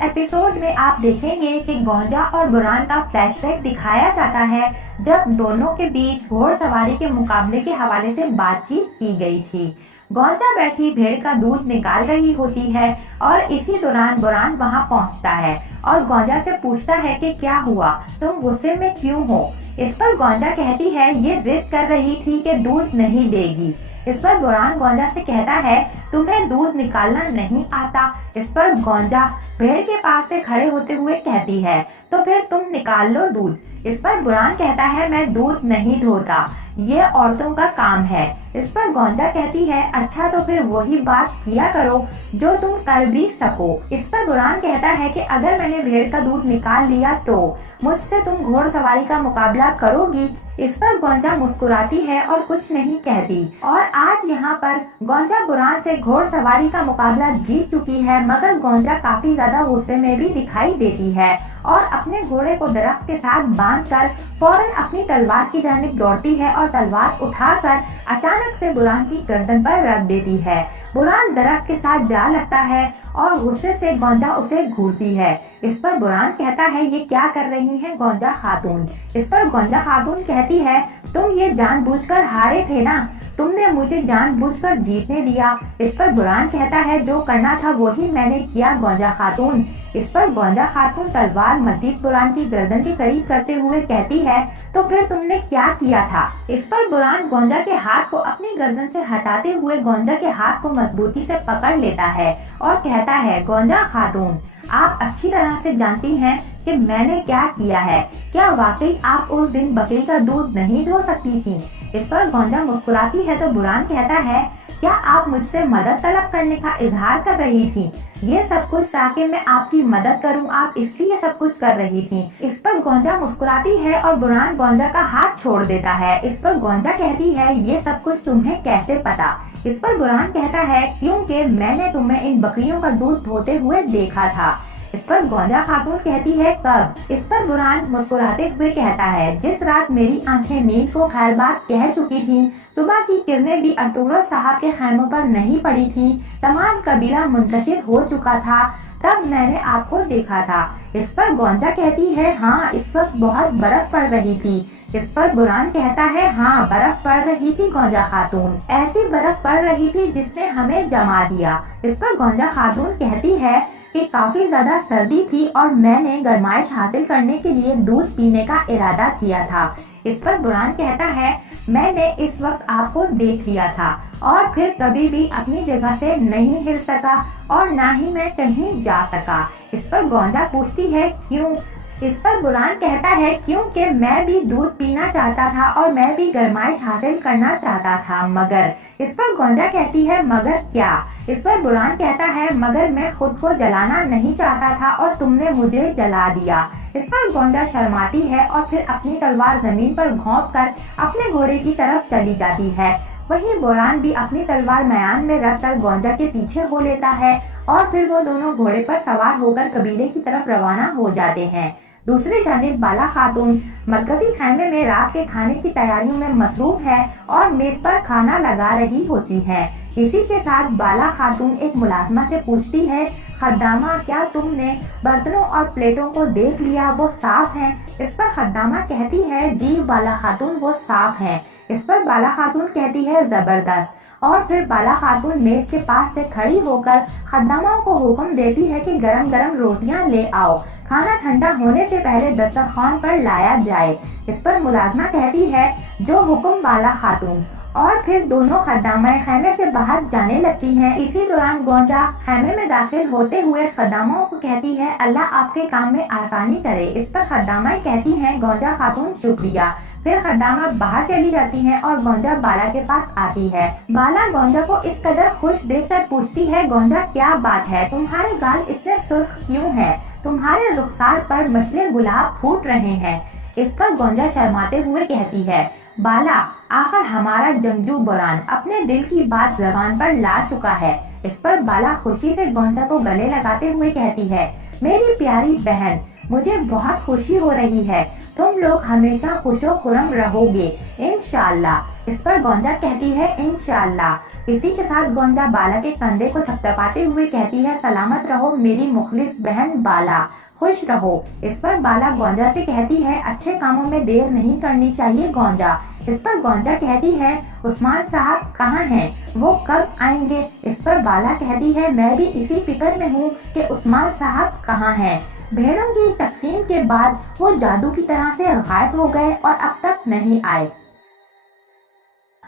Episode में आप देखेंगे कि गौंजा और बुरान का फ्लैशबैक दिखाया जाता है जब दोनों के बीच घोड़सवारी के मुकाबले के हवाले से बातचीत की गई थी। गौंजा बैठी भेड़ का दूध निकाल रही होती है और इसी दौरान बुरान वहां पहुंचता है और गौंजा से पूछता है कि क्या हुआ, तुम गुस्से में क्यों हो। इस पर गौंजा कहती है ये जिद कर रही थी कि दूध नहीं देगी। इस पर बुरान गौंजा से कहता है तुम्हें दूध निकालना नहीं आता। इस पर गौंजा भेड़ के पास से खड़े होते हुए कहती है तो फिर तुम निकाल लो दूध। इस पर बुरान कहता है मैं दूध नहीं धोता, ये औरतों का काम है। इस पर गौंजा कहती है अच्छा तो फिर वही बात किया करो जो तुम कर भी सको। इस पर बुरान कहता है कि अगर मैंने भेड़ का दूध निकाल लिया तो मुझसे तुम घोड़सवारी का मुकाबला करोगी। इस पर गौंजा मुस्कुराती है और कुछ नहीं कहती। और आज यहाँ पर गौंजा बुरान से घोड़सवारी का मुकाबला जीत चुकी है, मगर गौंजा काफी ज्यादा गुस्से में भी दिखाई देती है और अपने घोड़े को दरख्त के साथ बांधकर फौरन अपनी तलवार की जानिब दौड़ती है और तलवार उठाकर अचानक से बुरान की गर्दन पर रख देती है। बुरान दरख्त के साथ जा लगता है और गुस्से से गौंजा उसे घूरती है। इस पर बुरान कहता है ये क्या कर रही है गौंजा खातून। इस पर गौंजा खातून कहती है तुम ये जानबूझकर हारे थे ना, तुमने मुझे जानबूझकर जीतने दिया। इस पर बुरान कहता है जो करना था वही मैंने किया गौंजा खातून। इस पर गौंजा खातून तलवार मजीद बुरान की गर्दन के करीब करते हुए कहती है तो फिर तुमने क्या किया था। इस पर बुरान गौंजा के हाथ को अपनी गर्दन से हटाते हुए गौंजा के हाथ को मजबूती से पकड़ लेता है और कहता है गौंजा खातून आप अच्छी तरह से जानती हैं कि मैंने क्या किया है। क्या वाकई आप उस दिन बकरी का दूध नहीं धो सकती थी। इस पर गौंजा मुस्कुराती है तो बुरान कहता है क्या आप मुझसे मदद तलब करने का इजहार कर रही थी। ये सब कुछ ताकि मैं आपकी मदद करूं, आप इसलिए सब कुछ कर रही थी। इस पर गौंजा मुस्कुराती है और बुरान गौंजा का हाथ छोड़ देता है। इस पर गौंजा कहती है ये सब कुछ तुम्हें कैसे पता। इस पर बुरान कहता है क्योंकि मैंने तुम्हें इन बकरियों का दूध धोते हुए देखा था। इस पर गौंजा खातून कहती है कब। इस पर बुरान मुस्कुराते हुए कहता है जिस रात मेरी आंखें नींद को खैर बात कह चुकी थी, सुबह की किरणें भी अर्तुगरुल साहब के खैमों पर नहीं पड़ी थी, तमाम कबीला मुंतशिर हो चुका था, तब मैंने आपको देखा था। इस पर गौंजा कहती है हाँ इस वक्त बहुत बर्फ पड़ रही थी। इस पर बुरान कहता है हाँ बर्फ पड़ रही थी गौंजा खातून, ऐसी बर्फ पड़ रही थी जिसने हमें जमा दिया। इस पर गौंजा खातून कहती है कि काफी ज्यादा सर्दी थी और मैंने गर्माइश हासिल करने के लिए दूध पीने का इरादा किया था। इस पर बुरान कहता है मैंने इस वक्त आपको देख लिया था और फिर कभी भी अपनी जगह से नहीं हिल सका और ना ही मैं कहीं जा सका। इस पर गौंजा पूछती है क्यों। इस पर बुरान कहता है क्योंकि मैं भी दूध पीना चाहता था और मैं भी गर्माइश हासिल करना चाहता था, मगर। इस पर गौंजा कहती है मगर क्या। इस पर बुरान कहता है मगर मैं खुद को जलाना नहीं चाहता था और तुमने मुझे जला दिया। इस पर गौंजा शर्माती है और फिर अपनी तलवार जमीन पर घोंप कर अपने घोड़े की तरफ चली जाती है। वहीं बुरान भी अपनी तलवार मयान में रखकर गौंजा के पीछे हो लेता है और फिर वो दोनों घोड़े पर सवार होकर कबीले की तरफ रवाना हो जाते हैं। दूसरी जानिब बाला खातून मरकजी खैमे में रात के खाने की तैयारियों में मसरूफ है और मेज पर खाना लगा रही होती है। इसी के साथ बाला खातून एक मुलाजमा से पूछती है खद्दामा क्या तुमने बर्तनों और प्लेटों को देख लिया, वो साफ हैं। इस पर खद्दामा कहती है जी बाला खातून वो साफ हैं। इस पर बाला खातून कहती है जबरदस्त। और फिर बाला खातून मेज के पास से खड़ी होकर खद्दामाओं को हुक्म देती है कि गरम गरम रोटियां ले आओ, खाना ठंडा होने से पहले दस्तरखान पर लाया जाए। इस पर मुलाजमा कहती है जो हुक्म बाला खातून। और फिर दोनों खद्दामाएं खैमे से बाहर जाने लगती हैं। इसी दौरान गौंजा खैमे में दाखिल होते हुए खद्दामाओं को कहती है अल्लाह आपके काम में आसानी करे। इस पर खद्दामाएं कहती हैं गौंजा खातून शुक्रिया। फिर खद्दामा बाहर चली जाती हैं और गौंजा बाला के पास आती है। बाला गौंजा को इस कदर खुश देखकर पूछती है गौंजा क्या बात है, तुम्हारे गाल इतने सुर्ख क्यों हैं, तुम्हारे रुखसार पर मशले गुलाब फूट रहे हैं। इस पर गौंजा शर्माते हुए कहती है बाला आखिर हमारा जंगजू बुरान अपने दिल की बात जबान पर ला चुका है। इस पर बाला खुशी से गौंजा को गले लगाते हुए कहती है मेरी प्यारी बहन मुझे बहुत खुशी हो रही है, तुम लोग हमेशा खुशो खुरम रहोगे इंशाअल्लाह। इस पर गोंजा कहती है इंशाअल्लाह। इसी के साथ गोंजा बाला के कंधे को थपथपाते हुए कहती है सलामत रहो मेरी मुखलिस बहन बाला, खुश रहो। इस पर बाला गोंजा से कहती है अच्छे कामों में देर नहीं करनी चाहिए गोंजा। इस पर गोंजा कहती है उस्मान साहब कहाँ हैं, वो कब आएंगे। इस पर बाला कहती है मैं भी इसी फिक्र में हूँ कि उस्मान साहब कहाँ हैं। भेड़ों की तकसीम के बाद वो जादू की तरह से गायब हो गए और अब तक नहीं आए।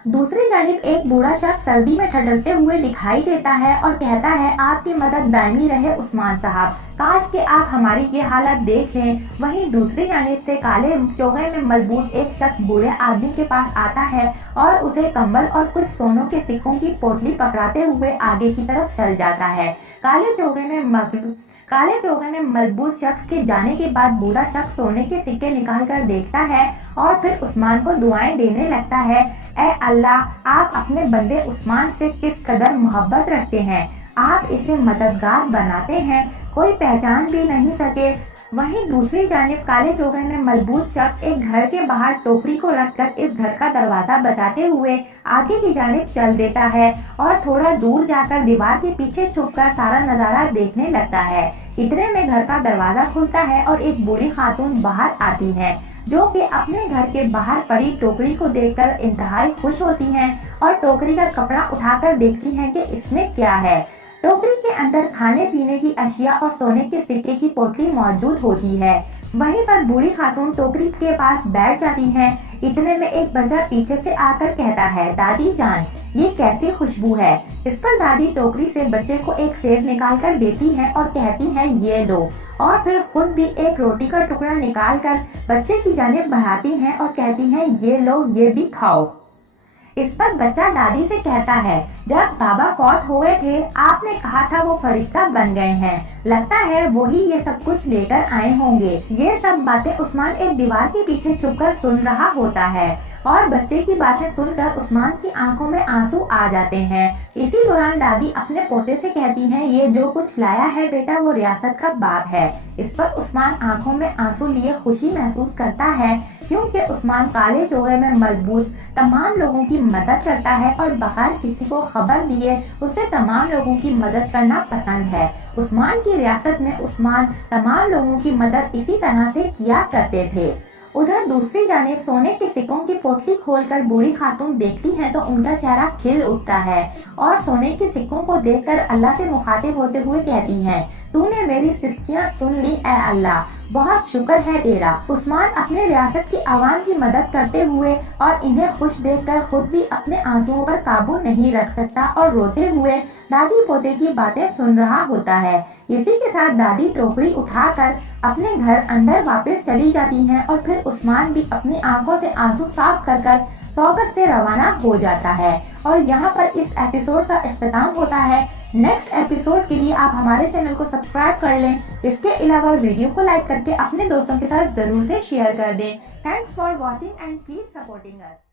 दूसरी जानिब एक बूढ़ा शख्स सर्दी में ठठरते हुए दिखाई देता है और कहता है आपकी मदद दायमी रहे उस्मान साहब, काश कि आप हमारी ये हालत देख लें। वहीं दूसरी जानिब से काले चोगे में मलबूस एक शख्स बूढ़े आदमी के पास आता है और उसे कंबल और कुछ सोनों के सिक्कों की पोटली पकड़ाते हुए आगे की तरफ चल जाता है। काले चोगे में मलबूस शख्स के जाने के बाद बूढ़ा शख्स सोने के सिक्के निकाल कर देखता है और फिर उस्मान को दुआएं देने लगता है। ऐ अल्लाह, आप अपने बंदे उस्मान से किस कदर मोहब्बत रखते हैं, आप इसे मददगार बनाते हैं, कोई पहचान भी नहीं सके। वहीं दूसरी जानिब काले चोगे में मलबूस शख्स एक घर के बाहर टोकरी को रखकर इस घर का दरवाजा बचाते हुए आगे की जानिब चल देता है और थोड़ा दूर जाकर दीवार के पीछे छुपकर सारा नजारा देखने लगता है। इतने में घर का दरवाजा खुलता है और एक बूढ़ी खातून बाहर आती है जो कि अपने घर के बाहर पड़ी टोकरी को देखकर इंतहाई खुश होती हैं और टोकरी का कपड़ा उठाकर देखती हैं कि इसमें क्या है। टोकरी के अंदर खाने पीने की अशिया और सोने के सिक्के की पोटली मौजूद होती है। वहीं पर बूढ़ी खातून टोकरी के पास बैठ जाती है। इतने में एक बच्चा पीछे से आकर कहता है दादी जान, ये कैसी खुशबू है। इस पर दादी टोकरी से बच्चे को एक सेब निकाल कर देती है और कहती है ये लो, और फिर खुद भी एक रोटी का टुकड़ा निकाल कर बच्चे की जानिब बढ़ाती हैं और कहती हैं ये लो, ये भी खाओ। इस पर बच्चा दादी से कहता है जब बाबा फौत हुए थे आपने कहा था वो फरिश्ता बन गए हैं, लगता है वही ये सब कुछ लेकर आए होंगे। ये सब बातें उस्मान एक दीवार के पीछे छुपकर सुन रहा होता है और बच्चे की बातें सुनकर उस्मान की आंखों में आंसू आ जाते हैं। इसी दौरान दादी अपने पोते से कहती हैं ये जो कुछ लाया है बेटा वो रियासत का बाप है। इस पर उस्मान आंखों में आंसू लिए खुशी महसूस करता है क्योंकि उस्मान काले चोगे में मलबूस तमाम लोगों की मदद करता है और बगैर किसी को खबर दिए उसे तमाम लोगों की मदद करना पसंद है। उस्मान की रियासत में उस्मान तमाम लोगों की मदद इसी तरह से किया करते थे। उधर दूसरी जानिब सोने के सिक्कों की पोटली खोलकर बूढ़ी खातून देखती हैं तो उनका चेहरा खिल उठता है और सोने के सिक्कों को देखकर अल्लाह से मुखातिब होते हुए कहती हैं तूने मेरी सिस्कियां सुन ली ऐ अल्लाह, बहुत शुक्र है तेरा। उस्मान अपने रियासत की आवाम की मदद करते हुए और इन्हें खुश देखकर खुद भी अपने आंसुओं पर काबू नहीं रख सकता और रोते हुए दादी पोते की बातें सुन रहा होता है। इसी के साथ दादी टोकरी उठाकर अपने घर अंदर वापस चली जाती हैं और फिर उस्मान भी अपनी आंखों से आंसू साफ कर स्वागत से रवाना हो जाता है। और यहाँ पर इस एपिसोड का इख्तिताम होता है। नेक्स्ट एपिसोड के लिए आप हमारे चैनल को सब्सक्राइब कर लें। इसके अलावा वीडियो को लाइक करके अपने दोस्तों के साथ जरूर से शेयर कर दें। Thanks for watching and keep supporting us.